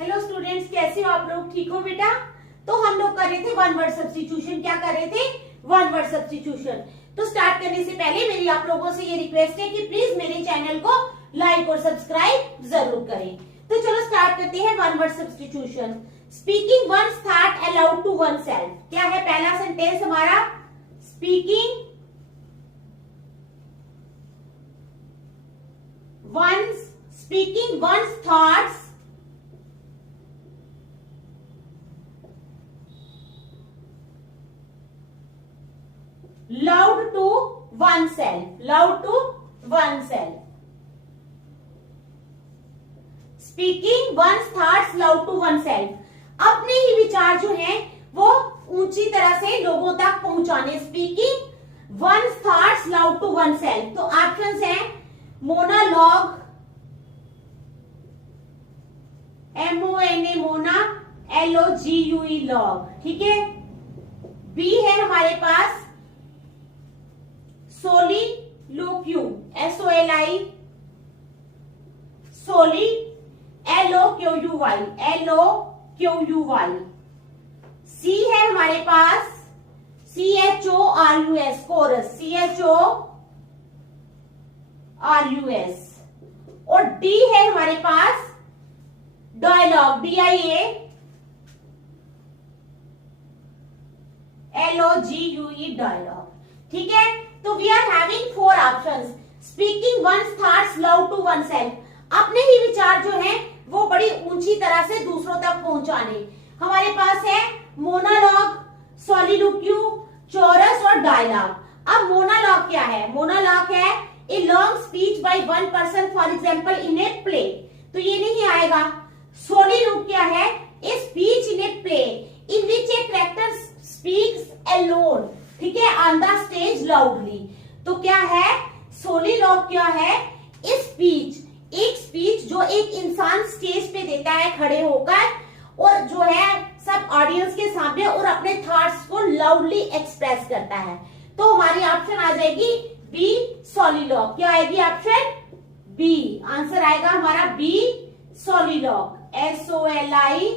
Hello students, कैसे हो आप लोग? ठीक हो बेटा? तो हम लोग कर रहे थे वन वर्ड सब्स्टिट्यूशन। क्या कर रहे थे? One word substitution. तो स्टार्ट करने से पहले मेरी आप लोगों से ये रिक्वेस्ट है कि प्लीज मेरे चैनल को लाइक और सब्सक्राइब जरूर करें। तो चलो स्टार्ट करते हैं one word substitution. Speaking one's thought aloud to oneself. क्या है पहला सेंटेंस हमारा? Speaking one's thoughts loud to oneself. Speaking one's thoughts loud to oneself. अपने ही विचार जो हैं वो ऊंची तरह से लोगों तक पहुंचाने। Speaking one's thoughts loud to oneself. तो ऑप्शंस हैं मोनालॉग, MONA मोना, LOGUE लॉग। ठीक है। बी है हमारे पास सोलिलोक्यू, SOLI सोली, LOQUY। सी है हमारे पास CHORUS कोरस, CHORUS। और डी है हमारे पास डायलॉग, DIALOGUE डायलॉग। ठीक है। तो we are having four options. Speaking once thoughts loud to one self, अपने ही विचार जो हैं वो बड़ी ऊंची तरह से दूसरों तक पहुंचाने। हमारे पास है मोनालॉग, सोलिलोक्यू, चोरस और डायलॉग। अब मोनालॉग क्या है? मोनालॉग है a long speech by one person, for example in a play, तो ये नहीं आएगा। सोलिलोक्यू क्या है? A speech in a play in which a character speaks alone, ठीक है, ऑन द स्टेज लाउडली। तो क्या है सोलिलोक्यू? क्या है? ए स्पीच, एक स्पीच जो एक इंसान स्टेज पे देता है खड़े होकर और जो है सब ऑडियंस के सामने और अपने थॉट्स को लाउडली एक्सप्रेस करता है। तो हमारी ऑप्शन आ जाएगी बी सोलिलोक्यू। क्या आएगी ऑप्शन बी? आंसर आएगा हमारा बी सोलिलोक्यू, SOLILOQUY।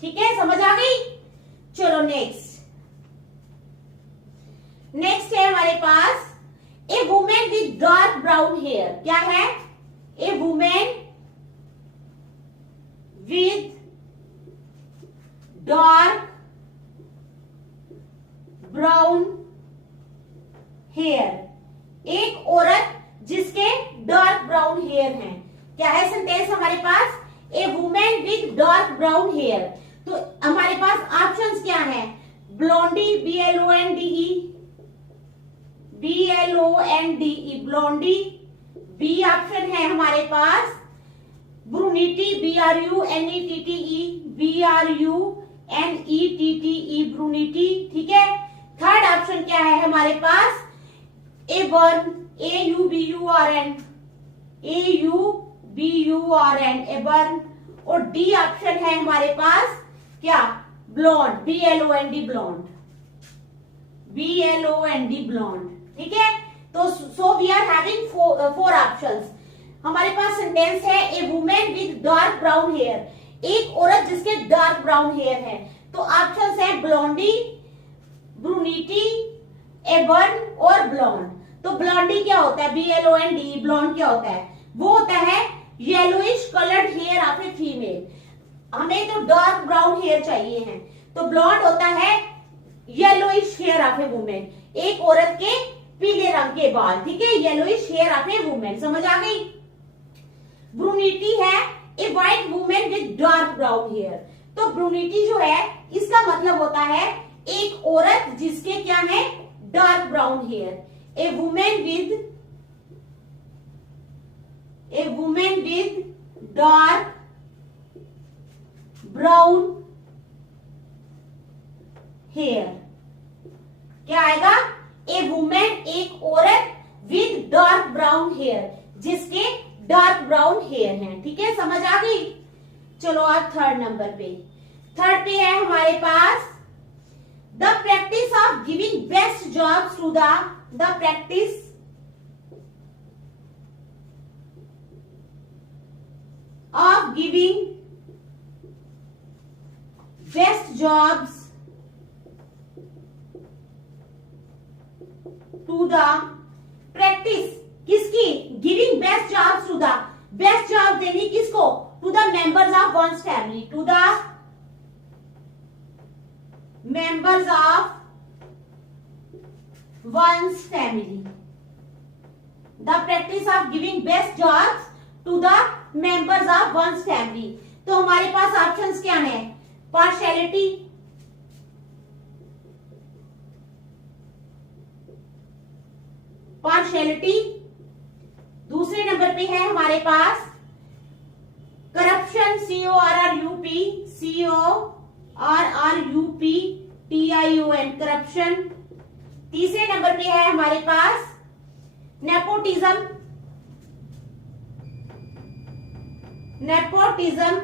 ठीक है, समझ आ गई? चलो नेक्स्ट है हमारे पास a women with dark brown hair. क्या है? A women with dark brown hair, एक औरत जिसके डार्क ब्राउन हेयर हैं। क्या है सेंटेंस हमारे पास? A women with dark brown hair. तो हमारे पास ऑप्शंस क्या हैं? Blondie, BLONDE blondie. B option है हमारे पास ब्रूनीटी, BRUNETTE ब्रूनीटी। ठीक है। थर्ड ऑप्शन क्या है हमारे पास? एबर्न, AUBURN एबर्न। और डी ऑप्शन है हमारे पास क्या? Blond, BLOND blond. ठीक है। तो so we are having four options. हमारे पास सेंटेंस है a women with dark brown hair, एक औरत जिसके डार्क ब्राउन हेयर है। तो ऑप्शंस है ब्लोंडी, ब्रूनीटी, एबर्न और ब्लॉन्ड। तो ब्लॉन्डी क्या होता है? BLOND। ब्लॉन्ड क्या होता है? वो होता है yellowish coloured hair of a female. हमें तो डार्क ब्राउन हेयर चाहिए है, तो ब्लॉन्ड होता है yellowish hair of a women, एक औरत के पीले रंग के बाल। ठीक है, yellowish hair of a women. समझ आ गई? ब्रूनीटी है a white women with dark brown hair. तो ब्रूनीटी जो है इसका मतलब होता है एक औरत जिसके क्या है? Dark brown hair. A woman with dark brown hair. क्या आएगा? ए वुमेन, एक औरत विद डार्क ब्राउन हेयर, जिसके डार्क ब्राउन हेयर हैं। ठीक है, समझ आ गई? चलो अब थर्ड नंबर पे। थर्ड पे है हमारे पास the practice of giving best jobs to the practice of giving best jobs to the practice, किसकी? Giving best jobs to the, best job देनी किसको? To the members of one's family, to the members of one's family, the practice of giving best jobs to the members of one's family. तो हमारे पास options क्या है? Partiality, partiality, दूसरे number पे है हमारे पास करप्शन, CORRUP, CORRUPTION, करप्शन। तीसरे नंबर पे है हमारे पास नेपोटिज्म, नेपोटिज्म,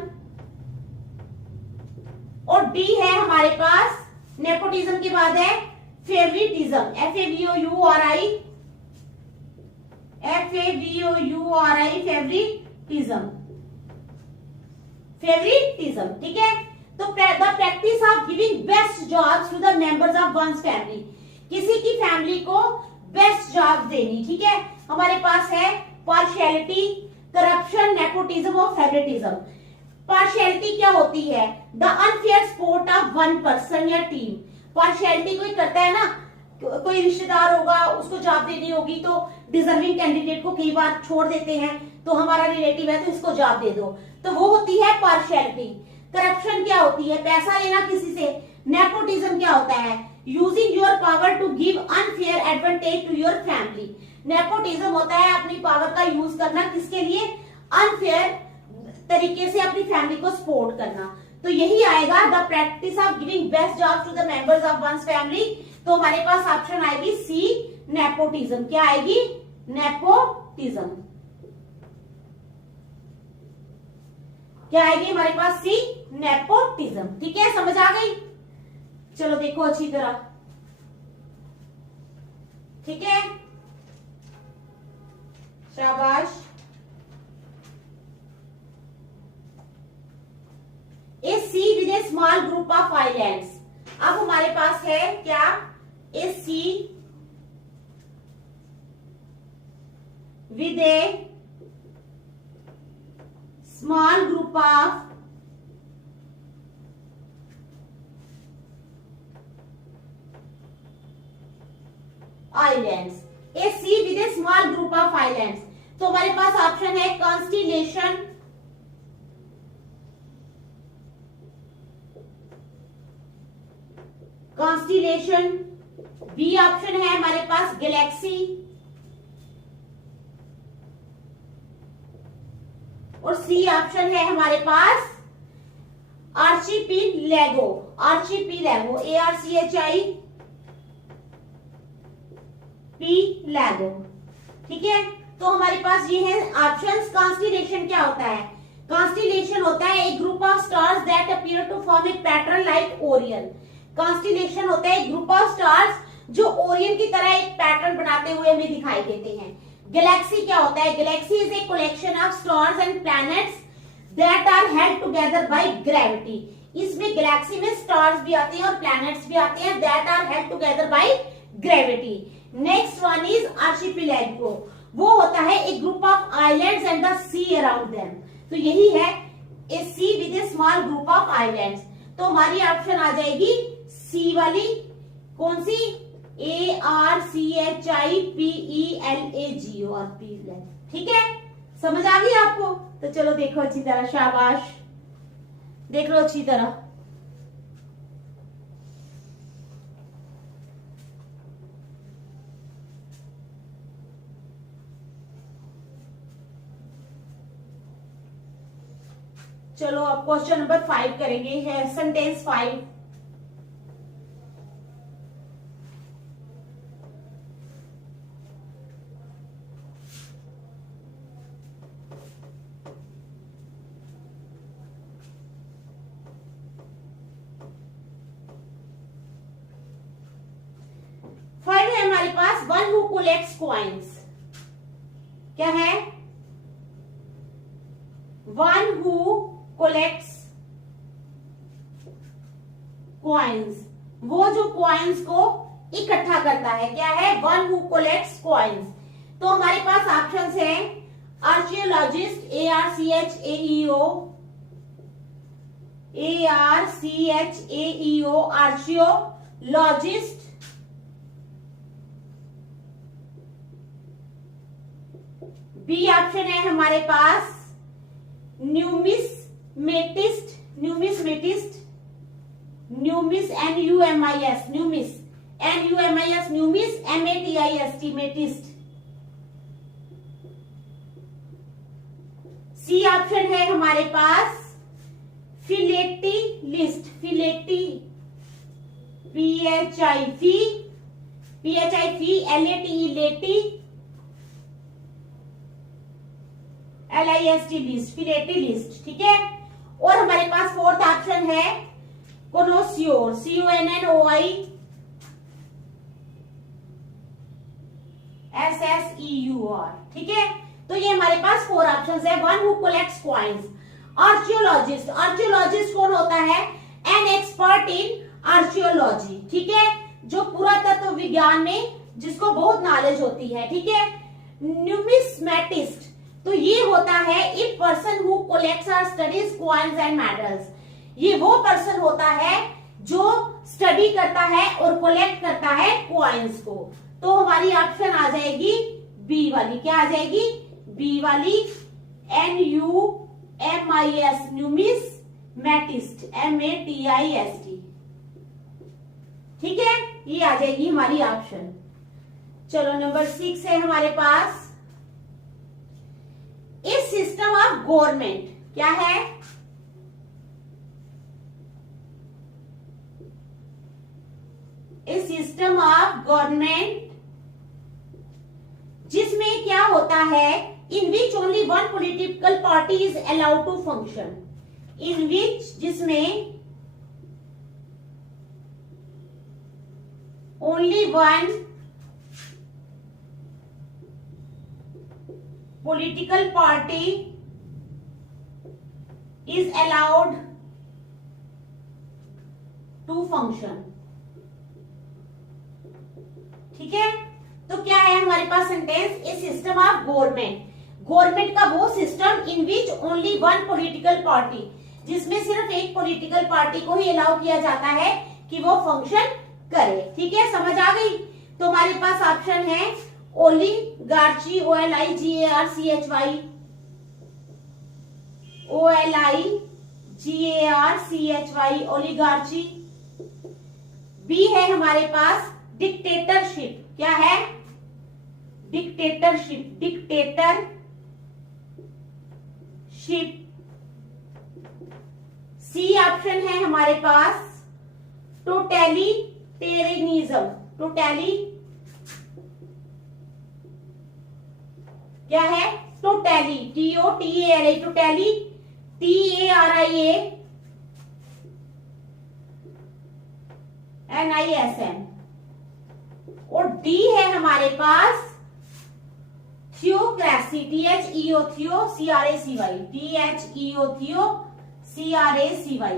और डी है हमारे पास नेपोटिज्म के बाद है फेवरिटिज्म, FAVOURI, फेवरिटिज्म, फेवरिटिज्म। ठीक है, तो the practice of giving best jobs to the members of one's family, किसी की फैमिली को बेस्ट जॉब देनी। ठीक है, हमारे पास है पार्शियलिटी, करप्शन, नेपोटिज्म और फेवरिटिज्म। पार्शियलिटी क्या होती है? The unfair support of one person या टीम। पार्शियलिटी कोई करता है ना, कोई रिश्तेदार होगा, उसको जॉब देनी होगी तो डिजर्विंग कैंडिडेट को कई बार छोड़ देते हैं, तो हमारा रिलेटिव है तो इसको जॉब दे दो, तो वो होती है पार्शियलिटी। करप्शन क्या होती है? पैसा लेना किसी से। नेपोटिज्म क्या होता है? Using your power to give unfair advantage to your family. Nepotism होता है अपनी पावर का यूज करना किसके लिए? अनफेयर तरीके से अपनी फैमिली को सपोर्ट करना। तो यही आएगा the practice of giving best job to the members of one's family. तो हमारे पास ऑप्शन आएगी सी, नेपोटिज्म। क्या आएगी? नेपोटिज्म। क्या आएगी हमारे पास? सी, नेपोटिज्म। ठीक है, समझ आ गई? चलो देखो अच्छी तरह। ठीक है, शाबाश। A sea with a small group of islands. अब हमारे पास है क्या? A sea with a small group of islands, a sea with a small group of islands. तो हमारे पास ऑप्शन है कॉन्स्टिलेशन, कॉन्स्टिलेशन, बी ऑप्शन है हमारे पास गैलेक्सी, और सी ऑप्शन है हमारे पास आर्चिपिलेगो, आर्चिपिलेगो, ARCHIPLAGO। ठीक है, तो हमारे पास ये है ऑप्शंस। कॉन्स्टिलेशन क्या होता है? कॉन्स्टिलेशन होता है एक group of stars that appear to form a pattern like Orion. Constellation होता है एक ग्रुप ऑफ स्टार्स जो ओरियन की तरह एक पैटर्न बनाते हुए हमें दिखाई देते हैं। गैलेक्सी क्या होता है? Galaxy is a collection of stars and planets that are held together by gravity. इसमें गैलेक्सी में स्टार्स भी आते हैं और प्लैनेट्स भी आते हैं that are held together by gravity. Next one is archipelago, वो होता है एक group of islands and the sea around them. तो यही है a sea with a small group of islands. तो हमारी ऑप्शन आ जाएगी सी वाली। कौन सी? ARCHIPELAGO, ठीक है, समझ आ गई आपको? तो चलो देखो अच्छी तरह, शाबाश, देख लो अच्छी तरह। चलो अब क्वेश्चन नंबर 5 करेंगे, है सेंटेंस 5। हमारे पास वन हु कलेक्ट्स कॉइन्स। क्या है? वन हु कोलेक्ट्स कॉइन्स, वो जो कॉइन्स को इकट्ठा करता है, क्या है, वन हु कोलेक्ट्स कॉइन्स। तो हमारे पास ऑप्शंस है आर्चियोलॉजिस्ट, ARCHAEO, आर्चियोलॉजिस्ट, बी ऑप्शन है हमारे पास न्यूमिसमेटिस्ट, न्यूमिस METIST, मेटिस्ट। सी ऑप्शन है हमारे पास फिलेटिलिस्ट, फिलेटी LIST लिस्ट, फिलेटिलिस्ट, ठीक है। और हमारे पास फोर्थ ऑप्शन है कोनोसियोर, CONNOISSEUR, ठीक है। तो ये हमारे पास 4 ऑप्शंस है। वन हु कलेक्ट्स कॉइन्स, आर्चियोलॉजिस्ट, आर्चियोलॉजिस्ट कौन होता है, एन एक्सपर्ट इन आर्चियोलॉजी, ठीक है, जो पुरातत्व विज्ञान में जिसको बहुत नॉलेज होती है, ठीक है। न्यूमिस्मेटिस्ट, तो ये होता है इट पर्सन हु कलेक्ट्स और स्टडीज कॉइन्स एंड मेडल्स, ये वो पर्सन होता है जो स्टडी करता है और कलेक्ट करता है कॉइन्स को। तो हमारी ऑप्शन आ जाएगी बी वाली, क्या आ जाएगी, बी वाली, NUMIS, न्यूमिस्मेटिस्ट, MATIST, ठीक है, ये आ जाएगी हमारी ऑप्शन। चलो नंबर 6 है हमारे पास, इस सिस्टम ऑफ गवर्नमेंट, क्या है, इस सिस्टम ऑफ गवर्नमेंट जिसमें क्या होता है, in which only one political party is allowed to function, in which, जिसमें only one political party is allowed to function, ठीक है। तो क्या है हमारे पास sentence, a system of government, government का वो system in which only one political party, जिसमें सिर्फ एक पॉलिटिकल पार्टी को ही अलाउ किया जाता है कि वो फंक्शन करे, ठीक है, समझ आ गई। तो हमारे पास ऑप्शन है ओलिगार्ची, OLIGARCHY, ओलिगार्ची। बी है हमारे पास डिक्टेटरशिप, क्या है, डिक्टेटरशिप, सी ऑप्शन है हमारे पास टोटलिटेरियनिज्म, क्या है, टोटली, TOTALI, टोटली, TARIANISM। और डी है हमारे पास थियोक्रेसी, THEOCRACY,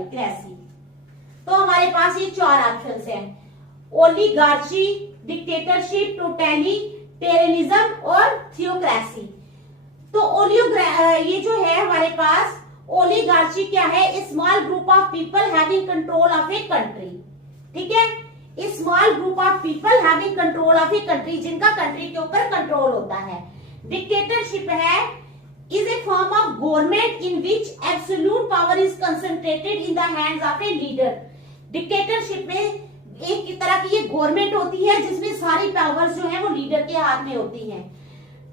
क्रेसी। तो हमारे पास ये 4 ऑप्शंस हैं, ओलिगार्ची, डिक्टेटरशिप, टोटलिटेरियनिज्म और थियोक्रेसी। तो ये जो है हमारे पास ओलिगार्ची क्या है, small group of people having control of a country, ठीक है, small group of people having control of a country, जिनका कंट्री के ऊपर कंट्रोल होता है। डिक्टेटरशिप है is a form of government in which absolute power is concentrated in the hands of a leader. Dictatorship में एक तरह की ये गवर्नमेंट होती है जिसमें सारी पावर्स जो है वो लीडर के हाथ में होती हैं।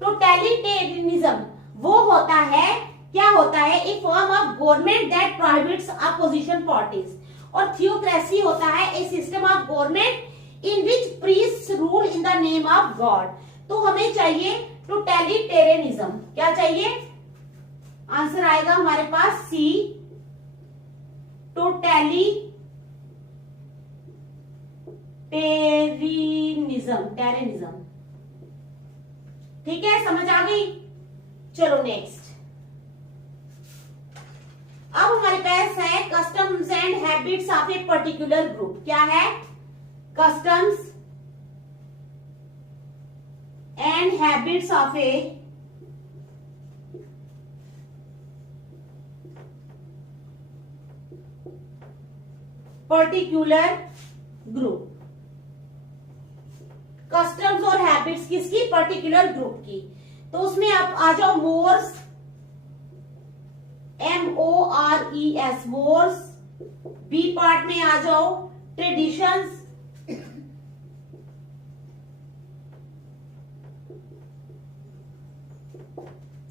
टोटलिटेरियनिज्म वो होता है, क्या होता है, a form of government that prohibits opposition parties. और थियोक्रेसी होता है a system of government in which priests rule in the name of God. तो हमें चाहिए टोटलिटेरियनिज्म, क्या चाहिए, आंसर आएगा हमारे पास सी, टेरिनिज्म, ठीक है, समझ आ गई। चलो नेक्स्ट, अब हमारे पास है customs and habits of a particular group. क्या है? Customs and habits of a particular group. Customs और हैबिट्स किसकी? पर्टिकुलर ग्रुप की। तो उसमें आप आ जाओ mores, MORES, mores. B part में आ जाओ ट्रेडिशंस,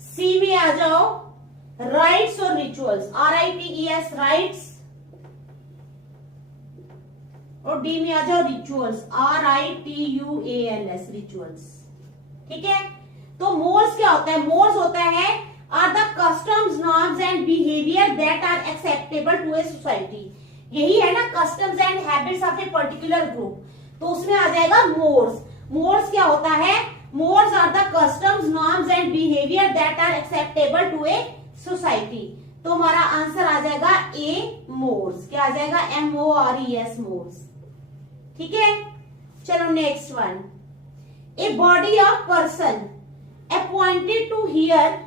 सी में आ जाओ राइट्स और रिचुअल्स, RITES राइट्स, और डी में आ जाओ रिचुअल्स, RITUALS रिचुअल्स। ठीक है। तो मोर्स क्या होता है? मोर्स होता है are the customs, norms and behaviour that are acceptable to a society. यही है ना customs and habits of a particular group. तो उसमें आ जाएगा मोर्स। मोर्स क्या होता है? Mores are the customs, norms and behaviour that are acceptable to a society. तो हमारा आंसर आ जाएगा ए मोर्स। क्या आ जाएगा? MORES mores. ठीक है। चलो next one. A body of person appointed to hear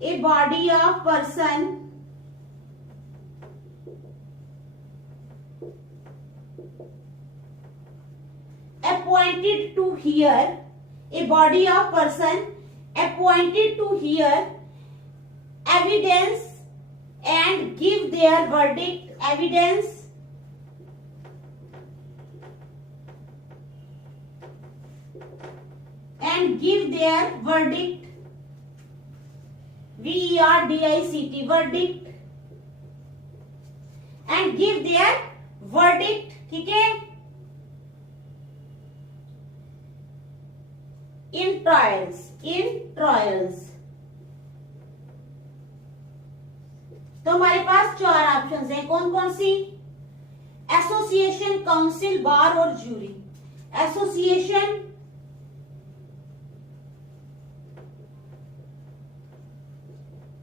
a body of person appointed to hear, a body of person appointed to hear evidence and give their verdict, evidence and give their verdict, VERDICT, verdict, and give their verdict। ठीक है। in trials, in trials। तो हमारे पास 4 options हैं। कौन कौन सी? Association, council, bar और jury. Association,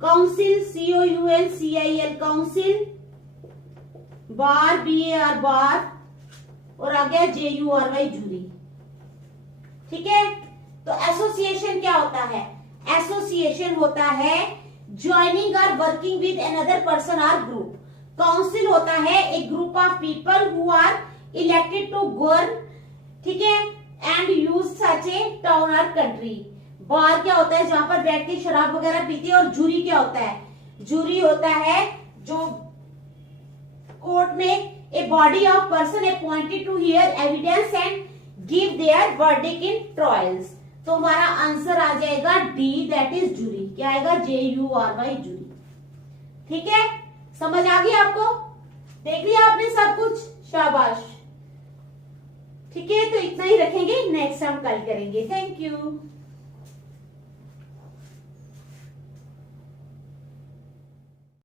council, COUNCIL council, bar BAR bar, और आ गया JURY जूरी। ठीक है। तो एसोसिएशन क्या होता है? एसोसिएशन होता है ज्वाइनिंग और वर्किंग विद अनदर पर्सन और ग्रुप। काउंसिल होता है a group of people who are elected to govern, ठीक है, and use such a town और कंट्री। बार क्या होता है? जहां पर बैठ के शराब वगैरह पीती है। और जूरी क्या होता है? जूरी होता है जो कोर्ट में a body of person appointed to hear evidence and give their verdict in trials. तो हमारा आंसर आ जाएगा डी, दैट इज जूरी। क्या आएगा? JURY jury. ठीक है। समझ आ गई आपको? देख लिया आपने सब कुछ? शाबाश। ठीक है। तो इतना ही रखेंगे, नेक्स्ट हम कल करेंगे। Thank you.